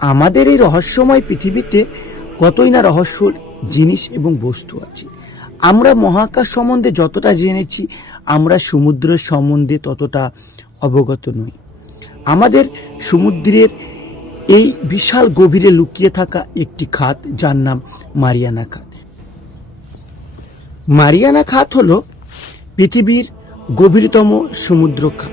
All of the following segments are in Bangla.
আমাদের এই রহস্যময় পৃথিবীতে কতই না রহস্যর জিনিস এবং বস্তু আছে। আমরা মহাকাশ সম্বন্ধে যতটা জেনেছি, আমরা সমুদ্র সম্বন্ধে ততটা অবগত নই। আমাদের সমুদ্রের এই বিশাল গভীরে লুকিয়ে থাকা একটি খাত, যার নাম মারিয়ানা খাত। মারিয়ানা খাত হলো পৃথিবীর গভীরতম সমুদ্র খাত।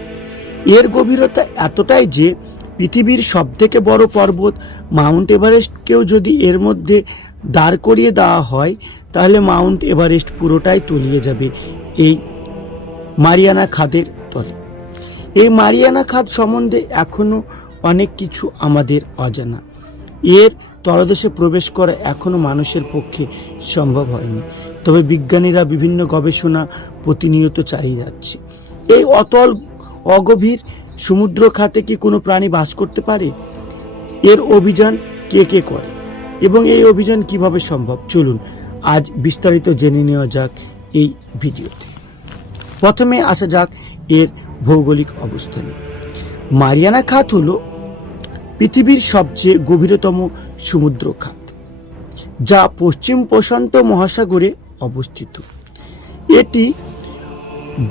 এর গভীরতা এতটাই যে পৃথিবীর সবথেকে বড় পর্বত মাউন্ট এভারেস্টকেও যদি এর মধ্যে দাঁড় করিয়ে দেওয়া হয়, তাহলে মাউন্ট এভারেস্ট পুরোটাই তলিয়ে যাবে এই মারিয়ানা খাদের তলে। এই মারিয়ানা খাদ সম্বন্ধে এখনও অনেক কিছু আমাদের অজানা। এর তলদেশে প্রবেশ করা এখনও মানুষের পক্ষে সম্ভব হয়নি। তবে বিজ্ঞানীরা বিভিন্ন গবেষণা প্রতিনিয়ত চালিয়ে যাচ্ছে। এই অতল, অগভীর সমুদ্র খাতে কি কোনো প্রাণী বাস করতে পারে? এর অভিযান কে কে করে? এবং এই অভিযান কীভাবে সম্ভব? চলুন, আজ বিস্তারিত জেনে নেওয়া যাক এই ভিডিওতে। প্রথমে আসা যাক এর ভৌগোলিক অবস্থানে। মারিয়ানা খাত হল পৃথিবীর সবচেয়ে গভীরতম সমুদ্র খাত, যা পশ্চিম প্রশান্ত মহাসাগরে অবস্থিত। এটি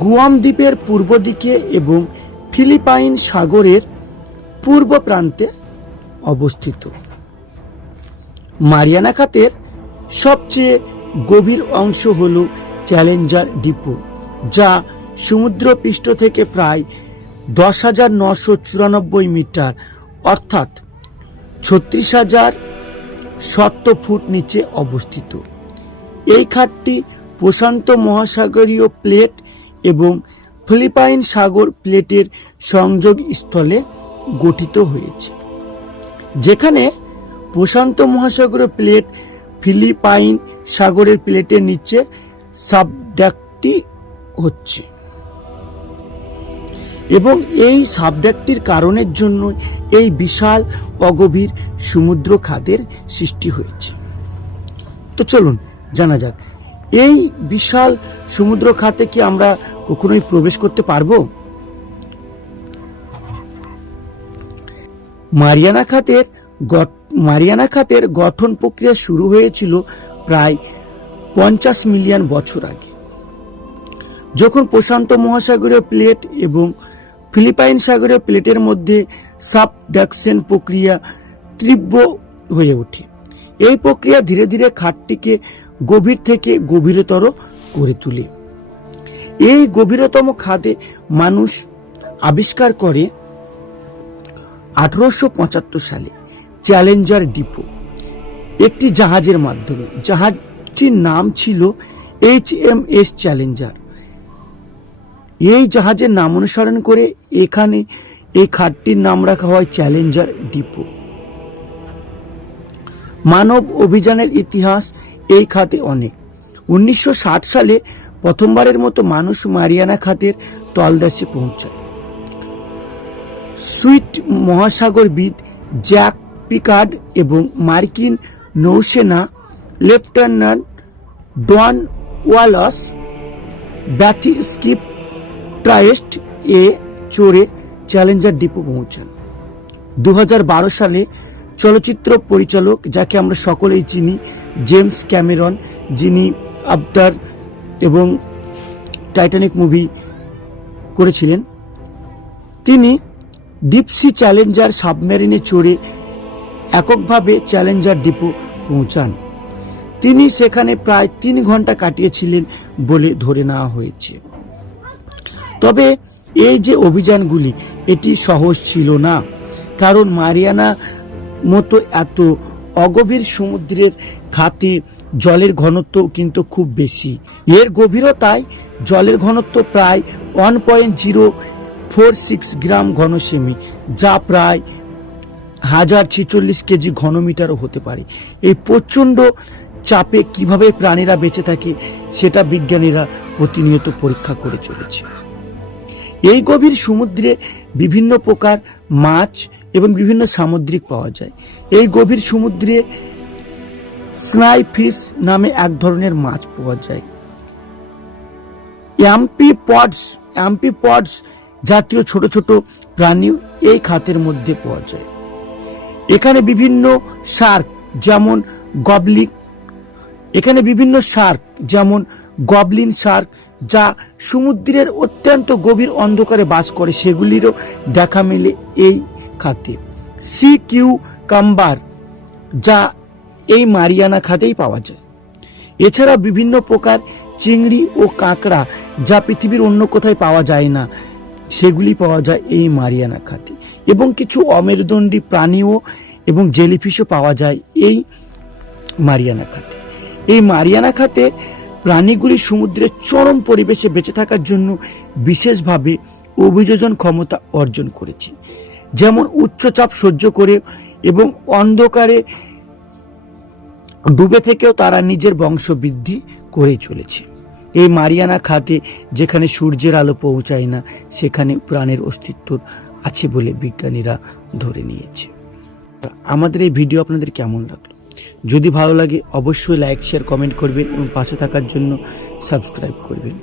গুয়াম দ্বীপের পূর্ব দিকে এবং ফিলিপাইন সাগরের পূর্ব প্রান্তে অবস্থিত। মারিয়ানা খাতের সবচেয়ে গভীর অংশ হল চ্যালেঞ্জার ডিপো, যা সমুদ্রপৃষ্ঠ থেকে প্রায় দশ হাজার নশো চুরানব্বই মিটার, অর্থাৎ ছত্রিশ হাজার সত্তর ফুট নিচে অবস্থিত। এই খাতটি প্রশান্ত মহাসাগরীয় প্লেট এবং ফিলিপাইন সাগর প্লেটের সংযোগ স্থলে গঠিত হয়েছে, যেখানে প্রশান্ত মহাসাগরীয় প্লেট ফিলিপাইন সাগরের প্লেটের নিচে সাবডাকটি হচ্ছে। এবং এই সাবডাকটির কারণের জন্য এই বিশাল অগভীর সমুদ্র খাদের সৃষ্টি হয়েছে। তো চলুন, জানা যাক এই বিশাল সমুদ্র খাতে কি আমরা কখনোই প্রবেশ করতে পারব? মারিয়ানা খাতের মারিয়ানা খাতের গঠন প্রক্রিয়া শুরু হয়েছিল প্রায় পঞ্চাশ মিলিয়ন বছর আগে। যখন প্রশান্ত মহাসাগরীয় প্লেট এবং ফিলিপাইন সাগরীয় প্লেটের মধ্যে সাবডাকশন প্রক্রিয়া তীব্র হয়ে ওঠে। এই প্রক্রিয়া ধীরে ধীরে খাতটিকে গভীর থেকে গভীরতর করে তোলে। এই গভীরতম খাদে মানুষ আবিষ্কার করে আঠারোশো পঁচাত্তর সালে চ্যালেঞ্জার ডিপো, একটি জাহাজের মাধ্যমে। জাহাজটির নাম ছিল এইচ এম এস চ্যালেঞ্জার। এই জাহাজের নাম অনুসরণ করে এখানে এই খাতটির নাম রাখা হয় চ্যালেঞ্জার ডিপো। মানব অভিযানের ইতিহাস এই খাতে অনেক। উনিশশো ষাট সালে প্রথমবারের মতো মানুষ মারিয়ানা খাতের তলদেশে পৌঁছায়। সুইট মহাসাগরবিদ জ্যাক পিকার্ড এবং মার্কিন নৌসেনা lieutenant Don Walsh bathyscaphe Trieste এ চড়ে চ্যালেঞ্জার ডিপো পৌঁছান। দু হাজার বারো সালে চলচ্চিত্র পরিচালক, যাকে আমরা সকলেই চিনি, জেমস ক্যামেরন, যিনি আফটার এবং টাইটানিক মুভি করেছিলেন। তিনি ডিপসি চ্যালেঞ্জার সাবমেরিনে চড়ে এককভাবে চ্যালেঞ্জার ডিপো পৌঁছান। তিনি সেখানে প্রায় তিন ঘণ্টা কাটিয়েছিলেন বলে ধরে নেওয়া হয়েছে। তবে এই যে অভিযানগুলি, এটি সহজ ছিল না। কারণ মারিয়ানা মতো এত অগভীর সমুদ্রের খাতে জলের ঘনত্ব কিন্তু খুব বেশি। এর গভীরতায় জলের ঘনত্ব প্রায় one point zero four six gram ঘনসেমি, যা প্রায় হাজার ছেচল্লিশ কেজি ঘনমিটারও হতে পারে। এই প্রচণ্ড চাপে কীভাবে প্রাণীরা বেঁচে থাকে, সেটা বিজ্ঞানীরা প্রতিনিয়ত পরীক্ষা করে চলেছে। এই গভীর সমুদ্রে বিভিন্ন প্রকার মাছ এবং বিভিন্ন সামুদ্রিক পাওয়া যায়। এই গভীর সমুদ্রে স্নাই ফিশ নামে এক ধরনের মাছ পাওয়া যায়। অ্যাম্পি পডস অ্যাম্পি পডস জাতীয় ছোট ছোট প্রাণী এই খাতের মধ্যে পাওয়া যায়। এখানে বিভিন্ন শার্ক যেমন গবলিক এখানে বিভিন্ন শার্ক যেমন গবলিন শার্ক যা সমুদ্রের অত্যন্ত গভীর অন্ধকারে বাস করে, সেগুলিরও দেখা মেলে এই খাতে। সি কিউ কাম্বার, যা এই মারিয়ানা খাতেই পাওয়া যায়। এছাড়া বিভিন্ন প্রকার চিংড়ি ও কাঁকড়া যা পৃথিবীর অন্য কোথায় পাওয়া যায় না, সেগুলি পাওয়া যায় এই মারিয়ানা খাতে। এবং কিছু অমেরুদণ্ডী প্রাণীও এবং জেলিফিশও পাওয়া যায় এই মারিয়ানা খাতে। এই মারিয়ানা খাতে প্রাণীগুলি সমুদ্রের চরম পরিবেশে বেঁচে থাকার জন্য বিশেষভাবে অভিযোজন ক্ষমতা অর্জন করেছে। যেমন উচ্চচাপ সহ্য করে এবং অন্ধকারে ডুবে থেকেও তারা নিজের বংশবৃদ্ধি করেই চলেছে। এই মারিয়ানা খাতে যেখানে সূর্যের আলো পৌঁছায় না, সেখানে প্রাণের অস্তিত্ব আছে বলে বিজ্ঞানীরা ধরে নিয়েছে। আমাদের এই ভিডিও আপনাদের কেমন লাগল? যদি ভালো লাগে, অবশ্যই লাইক, শেয়ার, কমেন্ট করবেন এবং পাশে থাকার জন্য সাবস্ক্রাইব করবেন।